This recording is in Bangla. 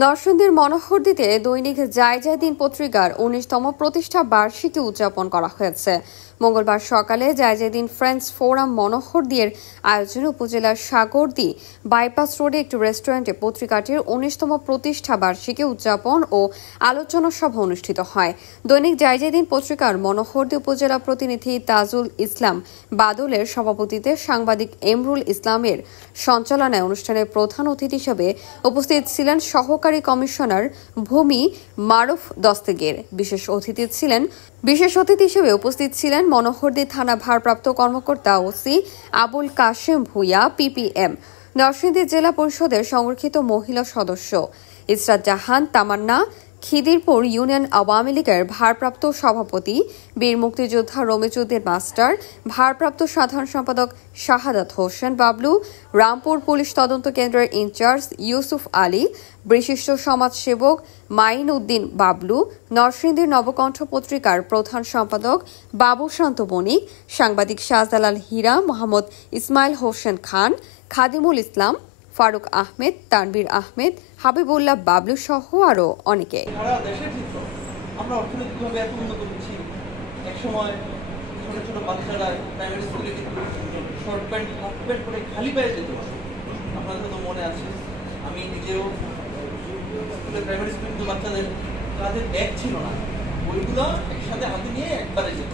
নরসিংদীর মনোহরদীতে দৈনিক জায়জায় দিন পত্রিকার ১৯তম প্রতিষ্ঠা বার্ষিকী উদযাপন করা হয়েছে। মঙ্গলবার সকালে জায়জায় দিন ফ্রেন্ডস ফোরাম মনোহরদীর আয়োজনে উপজেলার সাগরদী বাইপাস রোডে একটি রেস্টুরেন্টে পত্রিকাটির ১৯তম প্রতিষ্ঠা বার্ষিকী উদযাপন ও আলোচনা সভা অনুষ্ঠিত হয়। দৈনিক জায়জায় দিন পত্রিকার মনোহরদী উপজেলা প্রতিনিধি তাজুল ইসলাম বাদলের সভাপতিত্বে সাংবাদিক এমরুল ইসলামের সঞ্চালনায় অনুষ্ঠানের প্রধান অতিথি হিসেবে উপস্থিত ছিলেন সহকারী কমিশনার ভূমি মারুফ দস্তেগীর। বিশেষ অতিথি হিসেবে উপস্থিত ছিলেন মনোহরদী থানা ভারপ্রাপ্ত কর্মকর্তা ওসি আবুল কাশেম ভূঁইয়া, পিপিএম, নরসিংদী জেলা পরিষদের সংরক্ষিত মহিলা সদস্য ইসরাত জাহান তামান্না, খিদিরপুর ইউনিয়ন আওয়ামী লীগের ভারপ্রাপ্ত সভাপতি বীর মুক্তিযোদ্ধা রমিজউদ্দিন মাস্টার, ভারপ্রাপ্ত সাধারণ সম্পাদক শাহাদাত হোসেন বাবলু, রামপুর পুলিশ তদন্ত কেন্দ্রের ইনচার্জ ইউসুফ আলী, বিশিষ্ট সমাজসেবক মাইন উদ্দিন বাবলু, নরসিংদীর নবকণ্ঠ পত্রিকার প্রধান সম্পাদক বাবু শান্ত বণিক, সাংবাদিক শাহজালাল হীরা, মোহাম্মদ ইসমাইল হোসেন খান, খাদিমুল ইসলাম, ফারুক আহমেদ, তানভীর আহমেদ, হাবিবুল্লাহ বাবলু সহ আরো অনেকে। আমরা অর্থনৈতিকভাবে এত উন্নত করছি, একসময় ছোট ছোট বাচ্চারা প্রাইমারি স্কুলে শর্ট প্যান্ট হাফ প্যান্ট পরে খালি পায়ে যেত। আপনাদের তো মনে আছে, আমি নিজেও স্কুলে প্রাইমারি স্কুলে কিন্তু বাচ্চাদের কাঁধে ব্যাগ ছিল না, বইগুলো একসাথে হাতে নিয়ে একবারে যেত।